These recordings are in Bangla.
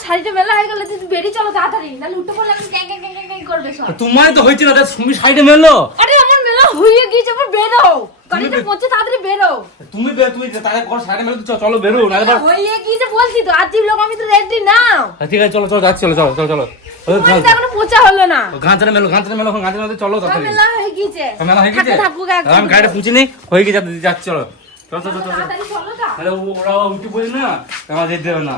আমার শাড়িটা মেলা হয়ে গেল, তুই বেরিয়ে চলো তাড়াতাড়ি, নাহলে উঠে পড়লে আমি ক্যাং ক্যাং ক্যাং ক্যাং করবে সব। তোমার তো হইছে না, তুমি সাইডে মেলো। আরে আমার মেলা হয়ে গিয়েছে, আমার বেরো, গাড়িটা পৌঁছে তাড়াতাড়ি বেরো। তুমি তাহলে কোন সাইডে মেলো, চলো বেরো না। হয়ে গিয়েছে বলছি তো, আজীব লোক, আমি তো রেডি নাও। ঠিক আছে চলো চলো যাচ্ছি, চলো চলো চলো। এখনো পৌঁছা হলো না। গাঁজরে মেলো গাঁজরে মেলো, চলো তাড়াতাড়ি। মেলা হয়ে গিয়েছে, মেলা হয়ে গেছে, থাকুক একদম। আমি গাড়িটা পুছি নেই, হয়ে গেছে, যাচ্ছি চলো চলো চলো চলো। তাড়াতাড়ি চলো না। তাহলে ওরা উঠে বলি না, আমার যেতে দেবে না।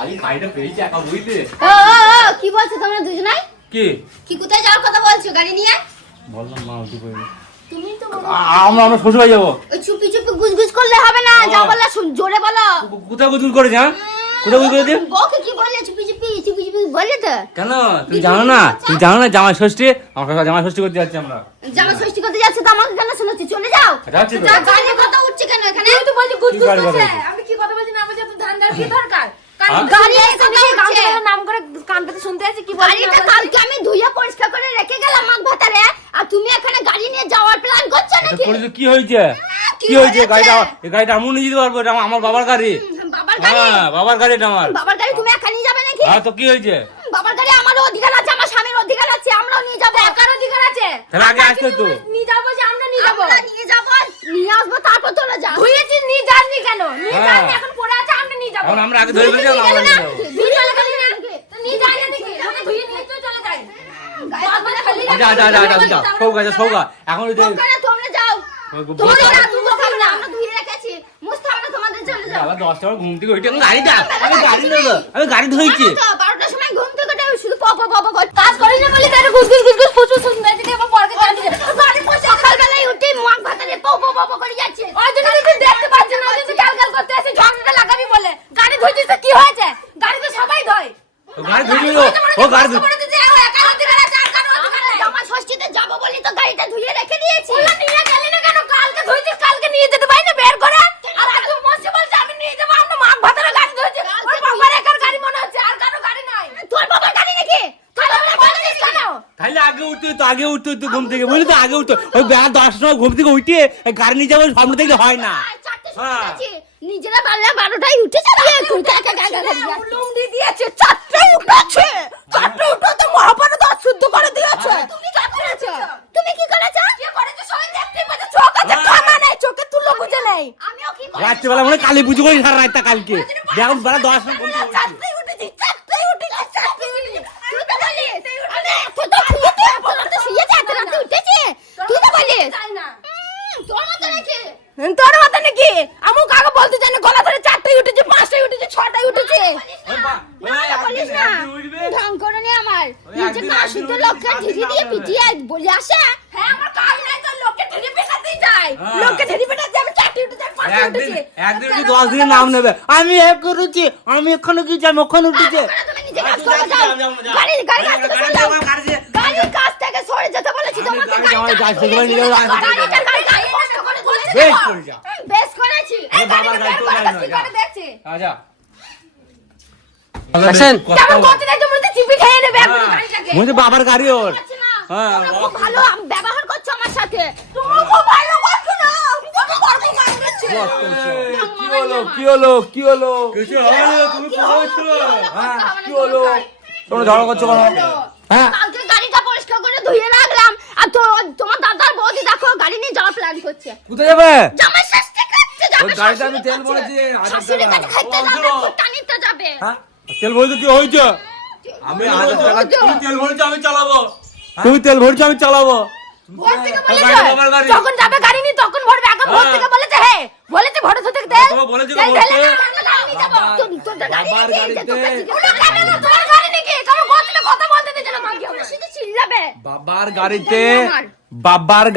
আরে গাড়িটা পেয়েছে একা, বুঝতে ও কি বলছো তোমরা দুজনাই? কি কোথায় যাওয়ার কথা বলছো গাড়ি নিয়ে? বললাম মা উঠে পড়ি, তুমি তো আমরা শ্বশুর বাড়ি যাবো। ওই চুপি চুপি গুজগুজ করলে হবে না, যা বললা জোরে বলো। কোথায় গুজগুজ করেছে? হ্যাঁ কোথায় গুজগুজ করেছে? বউকে কি বললে? চুপি চুপি বলে তো। কেন তুমি জানো না? তুমি জানো না জামাই ষষ্ঠী? আমরা জামাই ষষ্ঠী করতে যাচ্ছি আমরা। জামা ষষ্ঠী করতে যাচ্ছে তো আমাকে কেন শোনাচ্ছি? চলে যাও। যাচ্ছি তো। গাড়ির কথা উঠছে কেন এখানে? তুই তো বলছি গুজগুজ গাড়ি করছে, বাড়াইছে? আমি কি কথা বলছি না বলছি তো ধান দার কি দরকার? গাড়ি এসে কথা উঠছে। নাম করে কান পেতে শুনতে আছি কি বলছিস? গাড়িটা কালকে আমি ধুইয়া পরিষ্কার করে রেখে গেলাম মাগ ভাতারে, আর তুমি এখানে গাড়ি নিয়ে যাওয়ার প্ল্যান করছো নাকি? কি হয়েছে? কি হয়েছে? গাড়িটা এই গাড়িটা আমি নিয়ে যেতে পারবো, এটা আমার বাবার গাড়ি। বাবার গাড়ি? হ্যাঁ বাবার গাড়ি এটা আমার। বাবার গাড়ি তুমি একা নিয়ে যাবে নাকি? হ্যাঁ তো কি হয়েছে? বাবার গাড়ি আমারও অধিকার আছে, আমার স্বামীর অধিকার আছে, আমরাও নিয়ে যাবো। একার অধিকার আছে, তাহলে আগে আসতে তো। নিয়ে যাবো যে আমরা নিয়ে যাবো। আমরা নিয়ে যাবো, নিয়ে আসবো, তারপর তোরা যা। ধুয়েছিস নিয়ে যাসনি কেন? নিয়ে হ্যাঁ। যাসনি, এখন পড়ে আছে, আমরা নিয়ে যাবো। এখন আমরা আগে ধরে ফেলছি, আমরা নিয়ে যাবো। ধুয়ে চলে গেলি না? তো নিয়ে যাই না দেখি, ওকে ধুয়ে নিয়ে তো চলে যাই। বাবা খালি যা যা যা যা যা সৌগা যা সৌগা এখন ওই যে ওখানে তোমরা যাও। তোমরা যাও, তুমি খাবে না, আমরা ধুয়ে রেখেছি। মুস্তাফা তোমাদের চলে যাও। আবার 10 টাকা ঘুম থেকে উঠে গাড়ি দা, আমি গাড়ি নেবো, আমি গাড়ি ধরেছি। তো 12টার সময় ঘুম থেকে উঠে শুধু পপ পপ পপ কাজ করি না বলে তার গুজগুজ গুজগুজ প্রচুর শুনতে যদি আবার পরকে জানি যে গাড়ি সকালবেলায় উঠে মাগ ভাতারে পপ পপ পপ করে যাচ্ছে। ওই জন্য তুই দেখতে পাচ্ছিস না, ওই জন্য গালগাল করতে আসে, ঝগড়াটা লাগাবি বলে। গাড়ি ধুইছিস তো কি হয়েছে? গাড়ি তো সবাই ধয়। ও গাড়ি ধরে ও গাড়ি ধরে জামা ষষ্ঠীতে যাবো বলি তো গাড়িটা ধুয়ে রেখে দিয়েছি। ওলা নিয়ে গেলি না কেন? কালকে ধুইছিস, কালকে নিয়ে যেতে পারি না বের করে? আর আজকে মসি বলছে আমি নিয়ে যাবো, আমরা মাগ ভাতারে গাড়ি ধুইছি। ওর বাবার একার গাড়ি মনে হচ্ছে, আর কারো গাড়ি নাই। তোর বাবার গাড়ি নাকি? তাহলে আমরা বলছিস কেন? তাহলে আগে উঠতে তো ঘুম থেকে বুঝলি তো, আগে উঠতো ওই বেলা 10 টাকা ঘুম থেকে উঠে গাড়ি নিয়ে যাবো, সামনে থেকে হয় না। নিজেরা পারলে 12টায় উঠে যাবে। তুই কাকে গাগা উলুম দিয়ে দিয়েছে, চারটায় উঠেছে। চারটায় উঠে তো মহাভারত শুদ্ধ করে দিয়েছে। তুমি কি করেছো? তুমি কি করেছো? কি করেছে সবাই দেখতেই পাচ্ছে, চোখ আছে কানা নেই, চোখে তুলো বুঝে নেই। আমিও কি করেছি? রাত্রিবেলা মনে হয় কালী পুজো করি সারা রাতটা কালকে, দেখো বেলা 10 টাকা ঘুম থেকে উঠছি। চারটায় উঠেছি, চারটায় উঠেছি, চারটায় উঠেছি। তুই তো বলিস আমি এত তো শুয়েছি, এত রাতে শুয়েছি, এত রাতে উঠেছি। তুই তো বলিস তাই না? তোর মতো নাকি? তোর মতো নাকি? আমি কাকে বলতে চাই না, গলা ধরে 4টায় উঠেছি, 5টায় উঠেছি, 6টায় উঠেছি। না বলিস না, ঢং করে নি আমার নিজে না শুদ্ধ লোককে ঢিড়ি দিয়ে পিটিয়ে বলে আসে। হ্যাঁ আমার কাজ নাই তো, লোককে ঢেড়ে পেটাতেই যায়। লোককে ঢেড়ে পেটাতে আমি 4টায় উঠেছি, 5টায় উঠেছি। একদিন 10 দিনের নাম নেবে, আমি এক করেছি, আমি এখানে কি যাই, ওখানে উঠেছে। তুমি নিজে কাজ করো, যাও। গাড়ি কাছ থেকে সরে যাও। গাড়ির কাছ থেকে সরে যেতে বলেছি তোমাকে। বেশ করে যা। বেশ করেছি। এই বাবার গাড়ি তো যাই না, যা। দেখছি আচ্ছা কেমন করতে দেয়, তোমরা তো চিপি খেয়ে নেবে এখন গাড়িটাকে। মুঝে বাবার গাড়ি ওর। হ্যাঁ, তোমরা খুব ভালো ব্যবহার করছো আমার সাথে। তুমি খুব ভালো করছো না, আমি তো বড় মার দিচ্ছি। কি হলো কিছু হলো, তুমি কি করছো? হ্যাঁ কি হলো, তোমরা ঝগড়া করছো কেন? হ্যাঁ কালকে গাড়িটা পরিষ্কার করে ধুয়ে রাখলাম, আর তোমার দাদার বৌদি দেখো গাড়ি নিয়ে যাওয়ার প্ল্যান করছে। কোথায় যাবে? জামাই ষষ্ঠী করছে, ওই গাড়িতে আমি তেল ভরেছি, শাশুড়ির কাছে খাইতে যাবে, ফুটানিতে যাবে। হ্যাঁ তেল ভরতে কি হয়েছে? আমি 1000 টাকা তুমি তেল ভরছো, আমি চালাবো। তুমি তেল ভরছো, আমি চালাবো। ভোর থেকে বলেছে, গাড়ি বাবার গাড়ি। যখন যাবে গাড়ি নিয়ে তখন ভরবে। আগে ভোর থেকে বলেছে, হে বলেছে ভরে থেকে তেল তোমাকে বলেছি তেল ভরতে। ঢেলে না, আমরা গাড়ি নিয়ে যাবো। তোদের গাড়ি বাবার নিয়ে গাড়িতে- তোকে জিজ্ঞেস ওটা কেন না, তোমার গাড়ি নাকি? কারণ বলতে কথা বলতে দিচ্ছে না মাগি আমার। শুধু চিল্লাবে। বাবার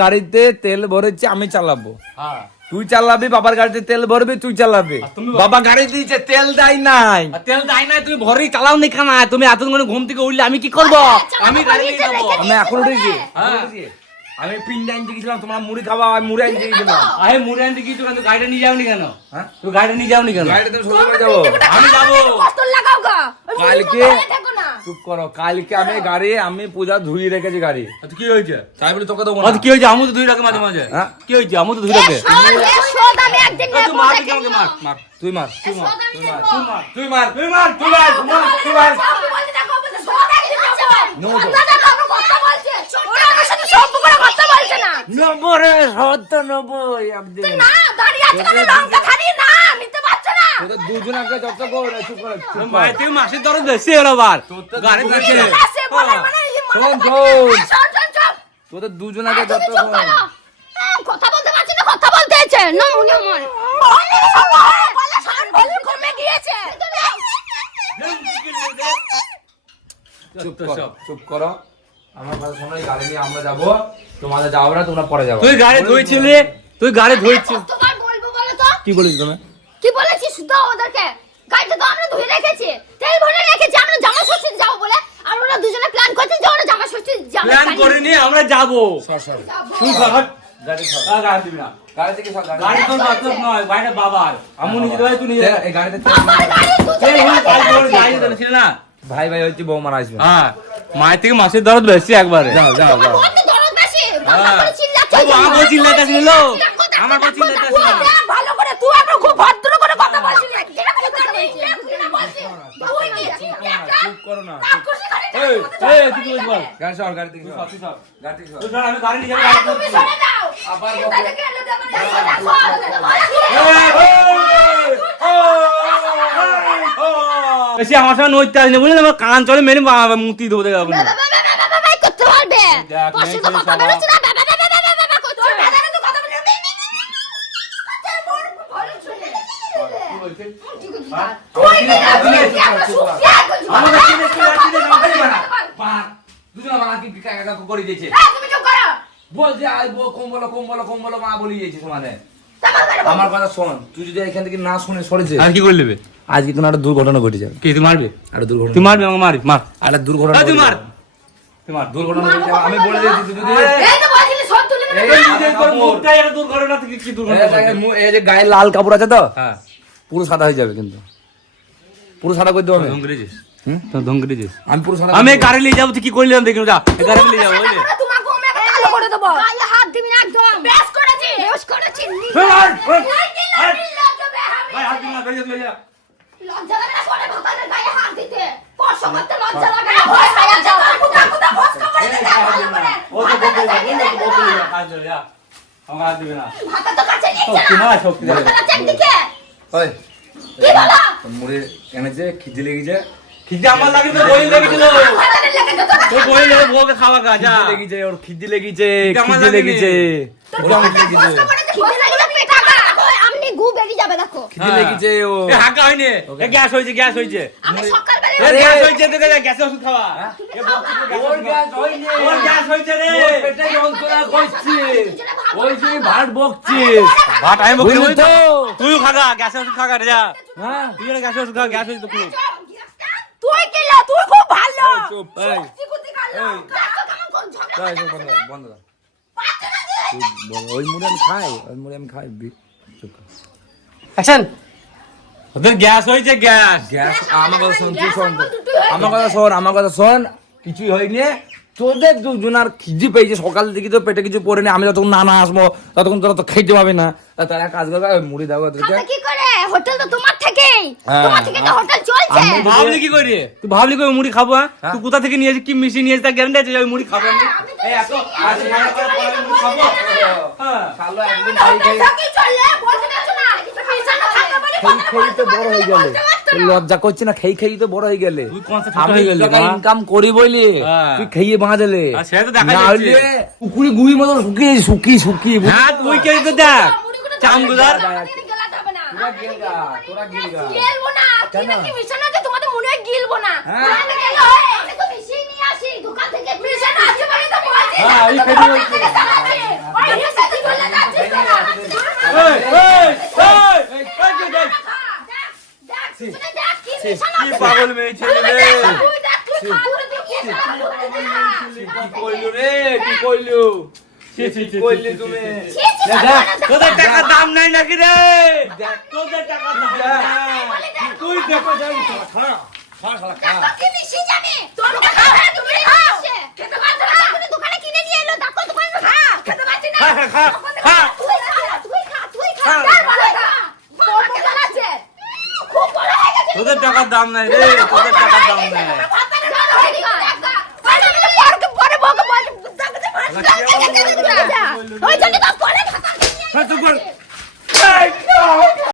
গাড়িতে তেল ভরেছে, আমি চালাবো। হ্যাঁ তুই চালাবি, বাবার গাড়িতে তেল ভরবি, তুই চালাবি। আর তুমি- বাবা গাড়ি দিয়েছে, তেল দেয় নাই। আর তেল দাই না, তুমি ভরেই চালাও নি কেন? তুমি এতক্ষণ ঘুম থেকে উঠলে আমি কি করব? আমি গাড়ি নিয়ে যাবো। আমি এখন উঠেছি। হ্যাঁ। আমি পিন্ডা আনতে গেছিলাম, তোমরা মুড়ি খাবা, আমি মুড়ি আনতে গেছিলাম। আরে মুড়ে আনতে কি, তুমি গাড়িটা নিয়ে যাওনি কেন? হ্যাঁ? তুমি গাড়িটা নিয়ে যাওনি কেন? গাড়িতে শ্বশুর বাড়ি যাবো। আমি যাবো। কষ্ট লাগাও গা। কালকে বলে থাকো না। চুপ করো, কালকে আমি পূজা ধুই রেখেছি গাড়ি। আচ্ছা কি হয়েছে? তাই বলে তোকে দেবো না। আচ্ছা কি হয়েছে? আমু তো ধুই রাখে মাঝে মাঝে। হ্যাঁ? কি হয়েছে? আমু তো ধুই রাখে। শোধ আমি একদিন তুই নেবো মার, দেখে আমাকে নিও। মার, মার। তুই মার, শোধ আমি নেবো। তুই মার, তুই মার, তুই মার, তুই মার, তুই মার। আমি বলছি দেখো, বলছে শোধ একদিন নেবো। নেবো তো। দাদা আমার কথা বলছে, ওরা আমার সাথে সভ্য করে কথা বলছে না। নেবো রে, সত্য নেবো একদিন। না, দাঁড়িয়ে আছে কেন? লঙ্কা ছাড়িয়ে না, নিতে পারছে না। তোদের দুজনকে যত করে চুপ করে, চুপ কর। মায়ের থেকে মাসের দরদ বেশি হলো আবার। গাড়ি ধরছে। আসে বলে মানে এই মনে শোন, করছে, শোন। চুপ। তোদের দুজনকে তুমি যত চুপ করে। করো। কথা বলতে পারছি না, কথা বলতে আছে না মনে হয়। বলে সান ভ্যালু কমে গিয়েছে। চুপ করো, চুপ করো। আমার কথা শোনো, এই গাড়ি নিয়ে আমরা যাবো, তোমাদের যাবো না, তোমরা পরে যাবো। তুই গাড়ি ধুইছিলি, তুই গাড়ি ধুইছিস। তোমার বলবো বলো তো কি বলিস তুমি? কি বলেছি শুধু ওদেরকে গাড়িটা তো আমরা ধুয়ে রেখেছি, তেল ভরে রেখেছি, আমরা জামা ষষ্ঠীতে যাবো বলে। আর ওরা দুজনে প্ল্যান করছে যে ওরা জামা ষষ্ঠীতে যাবে। প্ল্যান করিনি, আমরা যাবো। সর, সর। তুই খাট। গাড়ি সর। গাড়ি দিবি না। গাড়ি থেকে সর, গাড়ি তোর বাচ্চার নয়, গাড়িটা বাবার। আমু নিজে দেবে, তুই নিজে এই গাড়িতে আমার গাড়ি দুজনে এই হলো কাল তোর রেখেছি। গাড়ি দিতে ছিল না? ভাই ভাই হচ্ছে বৌমার আসবে। হ্যাঁ, মায়ের থেকে মাসের দরদ বেশি একবারে। যাও, যাও, তোমার যাও। বোন তো দরদ বেশি, হ্যাঁ। বাবা করে চিল্লাচ্ছে। ও, আমার চিল্লাইতেছিল লো। আমার কথা চিল্লাইতেছিল। দেখ ভালো করে, তুই এখন খুব ভদ্র করে কথা বলছিলি। যেটা কথা বলছিস, তুই কি চুপ করো না। খুশি করে এই, এই, তুই কি বলিস বল? গাড়ি সর, গাড়ি থেকে তুই সর। সর, তুই সর। গাড়ি থেকে সর। তুই সর, আমি গাড়ি নিয়ে যাবো, গাড়ি তুমি ধরছি। সরে যাও। আবার এটা বকো। থেকে এনে দেবো না, দেখো। বেশি আমার সঙ্গে নইতে আসলে বুঝলি, আমার কান চলে মেরে মুতি দেবো দেখে আপনি। বাবা করতে পারবে। দেখ, তোর মেয়ে সাথে ছেলে কথা সবার। বেরোচ্ছে না, বাবা করছে। তোর ভেতরে তো কথা বলি। কি বলছিস? তুই কি করছিস? আমরা সুখিয়া করছিস। আমাকে চিনে চিনে চিনে নামতে পারে না। বাহ, দুজনে বাবা কি কাকা করে দিয়েছে। তুমি চুপ করো। বলছে আইবো কম বলো মা বলি দিয়েছে সমানে। আমার কথা শোন, তুই যদি এখান থেকে না শুনে সরেছে, আর কি করে নেবে? আজকে কোনো একটা দুর্ঘটনা ঘটে যাবে। কি তুই মারবি? একটা দুর্ঘটনা। তুই মারবি, আমাকে মারবি, মার। একটা দুর্ঘটনা তুই ঘটে মার। যাবে। তুই মার। দুর্ঘটনা ঘটে যাবে। আমি বলে দিয়েছি তুই যদি এই তো বলছিলি সব তুলে নেবে। এই এই যে তোর মুখটাই একটা দুর্ঘটনা থেকে কি দুর্ঘটনা ঘটে? এই যে গায়ে লাল কাপড় আছে তো, হ্যাঁ। পুরো সাদা হয়ে যাবে কিন্তু। পুরো সাদা করে দেবো আমি। ধঙ্গরেছিস? হুম? তুই ধঙ্গরেছিস? আমি পুরো সাদা আমি করে এই গাড়ি নিয়ে যাবো, তুই কি করলি আমি দেখি যা। এই গাড়ি নিয়ে যাবো, বুঝলি? আমরা তোমাকে আমি একটা কালো করে দেবো। গায়ে হাত দিবি না একদম। বেশ করেছি। বেশ করেছি। ভাই, হাত দিবি না, বেরিয়ে যা, বেরিয়ে যা। লজ্জা লাগে না পরে ভাতাদের গায়ে হাত দিতে? স্পর্শ করতে লজ্জা লাগে না? ভয় খাইয়া যাও। কুতা ফস করে দে। ও তো বলতে যা, বলতে তো বলতে যা, হাত ধরে যা। আমাকে হাত দিবি না। ভাতা তো কাছে নিচ্ছে শক্তি না। না, শক্তি না। ভাতা কাছে দিকে। ওই কি বলো? মুড়ে এনেছে, খিদে লেগেছে। খিদে আমার লাগে তো বই লেগেছিল। ভাতারে লেগে তো তোরা তোর বই লেগে বউকে খাওয়া গা, যা। খিদে লেগেছে, ওর খিদে লেগেছে, আমার খিদে লাগেনি। লেগেছে। ওর অনেক লেগেছে। কষ্ট করে দে। খিদে লাগলে পেটা খা। আমনি গু বেরিয়ে যাবে দেখো। খিদে লেগেছে ও। এ হাঁকা হয়নি। এ গ্যাস হয়েছে, গ্যাস হয়েছে। আমি সকালবেলা এ গ্যাস হয়েছে, তোকে গ্যাসের ওষুধ খাওয়া। এ বকছি তো ওর গ্যাস গ্যাস হয়নি। ওর গ্যাস হয়েছে রে। ওর পেটে যন্ত্রণা করছে। ওই জন্য ভাত বকছিস। ভাত আমি বকছি বুঝলি তো? তুইও খাগা, গ্যাসের ওষুধ খাগা রে, যা। হ্যাঁ? তুই গ্যাসের ওষুধ খা, গ্যাস হয়েছে তো খুব। তুই কি লা? তুই খুব ভালো। চুপ, এই। চিকুতি কালো। দেখো কেমন কোন ঝগড়া এই, করছে বন্ধ আমাদের কর, সাথে। বন্ধ কর। পাচ্ছে না দিয়ে। তুই বল, ওই মুড়ে আমি খাই, ওই মুড়ে আমি খাই। চুপ কর। অ্যাকশন। ওদের গ্যাস হয়েছে, গ্যাস। গ্যাস আমার কথা শোন, তুই শোন। আমার কথা শোন, কিছুই হয়নি। তোদের দুজনার খিদে পেয়েছে সকাল থেকে, তো পেটে কিছু পড়েনি। আমি যতক্ষণ না আসবো ততক্ষণ তোরা তো খেতে পাবি না। তারা কাজ করবে, ওই মুড়ি দাও ওদেরকে। খাবে কি করে? হোটেল তো তোমার থেকেই। হ্যাঁ। তোমার থেকে তো হোটেল চলছে। আমি- ভাবলি কি করে? তুই ভাবলি কি ওই মুড়ি খাবো? হ্যাঁ? হ্যাঁ? তুই কোথা থেকে নিয়ে এসে কি মিশিয়ে নিয়ে এসে তার গ্যারান্টি আছে যে ওই মুড়ি খাবো আমি? এই এত আজ রান্না করার পরে আমি মুড়ি খাবো? হ্যাঁ। শালো একদিন খাই খাই কি চললে? বলতে পারছো না? কিছু মিশানো থাকতে পারে। খেই তো বড় হয়ে গেলে। তুই লজ্জা করছি না? খেই তো বড় হয়ে গেলে। তুই কোন সা ছোট আমি হয়ে গেলি টাকা বাবা? ইনকাম করি বলি হ্যাঁ। তুই খেয়ে বাঁধলে। আর সেটা তো দেখা না যাচ্ছে। হলে পুকুরি গুড়ি মতো শুকিয়ে হ্যাঁ, তুই কে তো দেখ চামগুদার। গেলা যাবে না। তোরা গিলগা, তোরা গিলগা। গেলবো না। কি কেন? না কি মিশানো আছে তোমাদের মনে হয় গিলবো না। হ্যাঁ। তাহলে গেল। আমি তো মিশিয়ে নিয়ে আসি দোকান থেকে। মিশানো আছে বলে তো বলছি। হ্যাঁ, এই খেতে বলছি। ওই এর সাথে চলে যাচ্ছিস না। এই এই কি দেখ? দেখ দেখ কি মিশানো কি পাগল মেয়ে ছেলে রে। তুই দেখ তুই খা করে তুই কি কি কইলু রে, কি কইলু? ছি, ছি, ছি, কইলি ছি, ছি, তুমি? ছি, ছি। ছি, ছি, দেখ, তোদের টাকার দাম নাই নাকি রে? তোদের টাকার দাম নাই। তুই দেখো যাই খারাপ। খা শালা খা কি মিশিয়ে যাবে তোর খাওয়া তুমি খাও খেতে পারছো না তুমি দোকানে কিনে নিয়ে এলো দেখো দোকানে খা খেতে পারছি না খা খা তুই খা তার বলে খা তোর মজা আছে খুব বড় হয়ে গেছে তোদের টাকার দাম নাই রে তোদের টাকার দাম নাই ভাত না